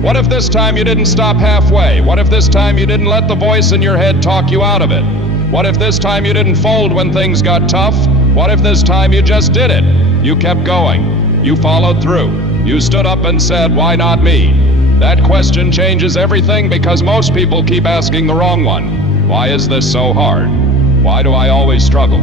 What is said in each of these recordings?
What if this time you didn't stop halfway? What if this time you didn't let the voice in your head talk you out of it? What if this time you didn't fold when things got tough? What if this time you just did it? You kept going. You followed through. You stood up and said, "Why not me?" That question changes everything because most people keep asking the wrong one. Why is this so hard? Why do I always struggle?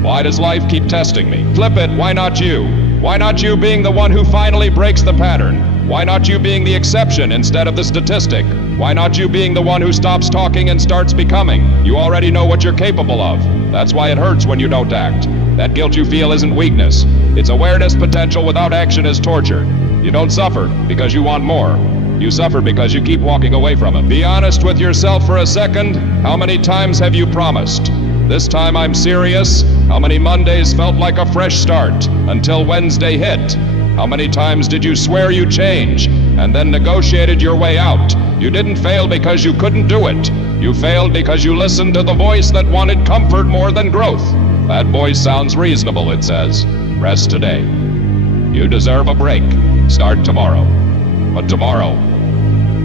Why does life keep testing me? Flip it, why not you? Why not you being the one who finally breaks the pattern? Why not you being the exception instead of the statistic? Why not you being the one who stops talking and starts becoming? You already know what you're capable of. That's why it hurts when you don't act. That guilt you feel isn't weakness. It's awareness potential without action is torture. You don't suffer because you want more. You suffer because you keep walking away from it. Be honest with yourself for a second. How many times have you promised? This time I'm serious. How many Mondays felt like a fresh start until Wednesday hit? How many times did you swear you'd change and then negotiated your way out? You didn't fail because you couldn't do it. You failed because you listened to the voice that wanted comfort more than growth. That voice sounds reasonable, it says. Rest today. You deserve a break. Start tomorrow. But tomorrow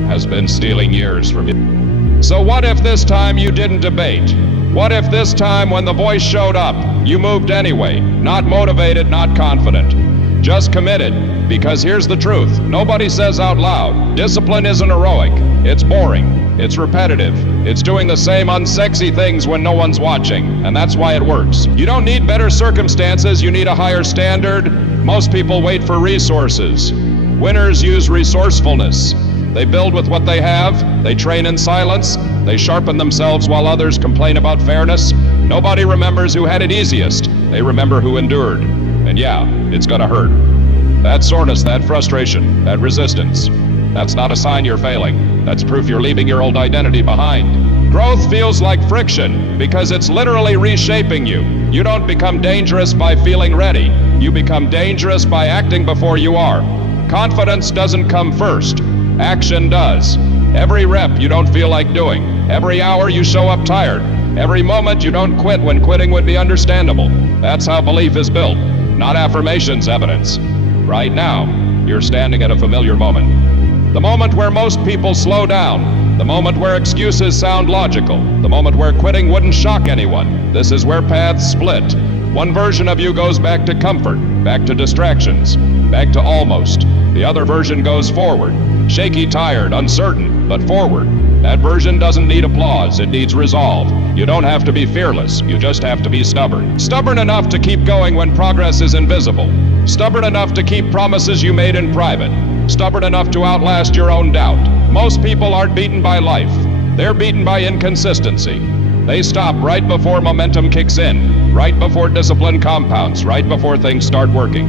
has been stealing years from you. So what if this time you didn't debate? What if this time when the voice showed up, you moved anyway, not motivated, not confident, just committed? Because here's the truth, nobody says out loud, discipline isn't heroic, it's boring, it's repetitive, it's doing the same unsexy things when no one's watching, and that's why it works. You don't need better circumstances, you need a higher standard. Most people wait for resources. Winners use resourcefulness. They build with what they have, they train in silence, they sharpen themselves while others complain about fairness. Nobody remembers who had it easiest, they remember who endured. And yeah, it's gonna hurt. That soreness, that frustration, that resistance, that's not a sign you're failing. That's proof you're leaving your old identity behind. Growth feels like friction because it's literally reshaping you. You don't become dangerous by feeling ready. You become dangerous by acting before you are. Confidence doesn't come first. Action does. Every rep you don't feel like doing. Every hour you show up tired. Every moment you don't quit when quitting would be understandable. That's how belief is built, not affirmations, evidence. Right now, you're standing at a familiar moment. The moment where most people slow down. The moment where excuses sound logical. The moment where quitting wouldn't shock anyone. This is where paths split. One version of you goes back to comfort, back to distractions, back to almost. The other version goes forward. Shaky, tired, uncertain, but forward. That version doesn't need applause, it needs resolve. You don't have to be fearless, you just have to be stubborn. Stubborn enough to keep going when progress is invisible. Stubborn enough to keep promises you made in private. Stubborn enough to outlast your own doubt. Most people aren't beaten by life, they're beaten by inconsistency. They stop right before momentum kicks in, right before discipline compounds, right before things start working.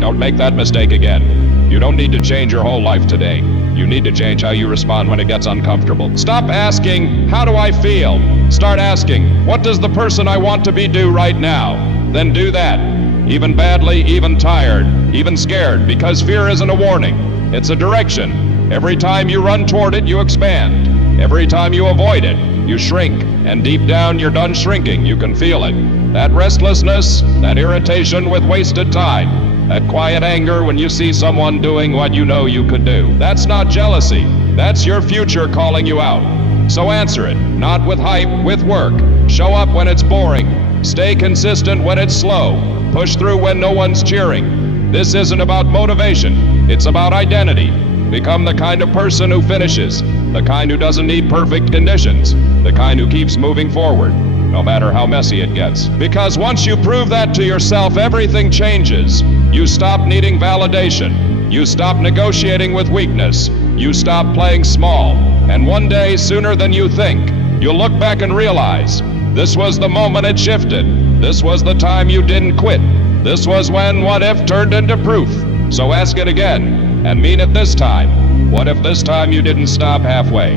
Don't make that mistake again. You don't need to change your whole life today. You need to change how you respond when it gets uncomfortable. Stop asking, how do I feel? Start asking, what does the person I want to be do right now? Then do that. Even badly, even tired, even scared, because fear isn't a warning. It's a direction. Every time you run toward it, you expand. Every time you avoid it, you shrink. And deep down, you're done shrinking. You can feel it. That restlessness, that irritation with wasted time. That quiet anger when you see someone doing what you know you could do. That's not jealousy. That's your future calling you out. So answer it, not with hype, with work. Show up when it's boring. Stay consistent when it's slow. Push through when no one's cheering. This isn't about motivation. It's about identity. Become the kind of person who finishes. The kind who doesn't need perfect conditions. The kind who keeps moving forward, no matter how messy it gets. Because once you prove that to yourself, everything changes. You stop needing validation. You stop negotiating with weakness. You stop playing small. And one day, sooner than you think, you'll look back and realize, this was the moment it shifted. This was the time you didn't quit. This was when what if turned into proof. So ask it again, and mean it this time. What if this time you didn't stop halfway?